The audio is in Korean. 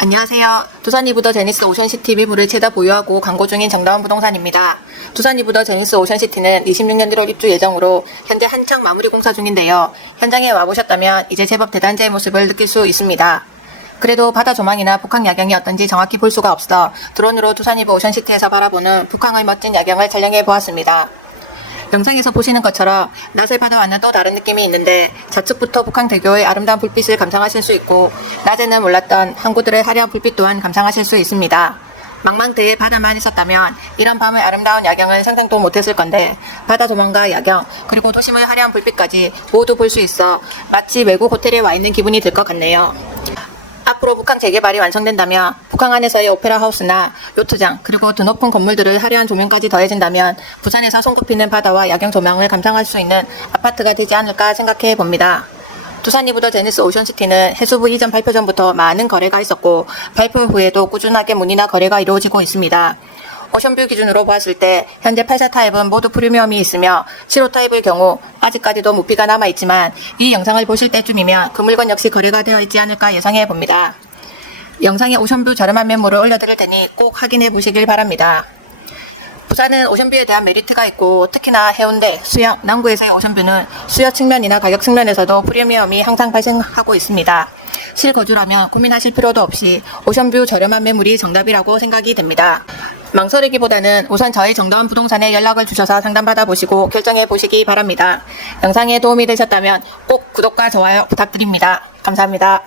안녕하세요. 두산 이브더 제니스 오션시티 미부를 최다 보유하고 광고 중인 정다운 부동산입니다. 두산 이브더 제니스 오션시티는 26년 1월 입주 예정으로 현재 한창 마무리 공사 중인데요. 현장에 와보셨다면 이제 제법 대단지의 모습을 느낄 수 있습니다. 그래도 바다 조망이나 북한 야경이 어떤지 정확히 볼 수가 없어 드론으로 두산 이브 오션시티에서 바라보는 북한의 멋진 야경을 촬영해 보았습니다. 영상에서 보시는 것처럼 낮을 바다와는 또 다른 느낌이 있는데 좌측부터 북한대교의 아름다운 불빛을 감상하실 수 있고 낮에는 몰랐던 항구들의 화려한 불빛 또한 감상하실 수 있습니다. 망망대해 바다만 있었다면 이런 밤의 아름다운 야경은 상상도 못했을 건데 바다 조망과 야경 그리고 도심의 화려한 불빛까지 모두 볼 수 있어 마치 외국 호텔에 와 있는 기분이 들 것 같네요. 앞으로 북한 재개발이 완성된다면 북한 안에서의 오페라 하우스나 요트장 그리고 드높은 건물들의 화려한 조명까지 더해진다면 부산에서 손꼽히는 바다와 야경 조명을 감상할 수 있는 아파트가 되지 않을까 생각해 봅니다. 두산 이브더 제니스 오션시티는 해수부 이전 발표 전부터 많은 거래가 있었고 발표 후에도 꾸준하게 문의나 거래가 이루어지고 있습니다. 오션뷰 기준으로 보았을 때 현재 8사 타입은 모두 프리미엄이 있으며 7호 타입의 경우 아직까지도 무피가 남아있지만 이 영상을 보실 때쯤이면 그 물건 역시 거래가 되어 있지 않을까 예상해 봅니다. 영상에 오션뷰 저렴한 메모를 올려드릴 테니 꼭 확인해 보시길 바랍니다. 부산은 오션뷰에 대한 메리트가 있고 특히나 해운대, 수영, 남구에서의 오션뷰는 수요 측면이나 가격 측면에서도 프리미엄이 항상 발생하고 있습니다. 실거주라면 고민하실 필요도 없이 오션뷰 저렴한 매물이 정답이라고 생각이 됩니다. 망설이기보다는 우선 저희 정다운 부동산에 연락을 주셔서 상담받아 보시고 결정해 보시기 바랍니다. 영상에 도움이 되셨다면 꼭 구독과 좋아요 부탁드립니다. 감사합니다.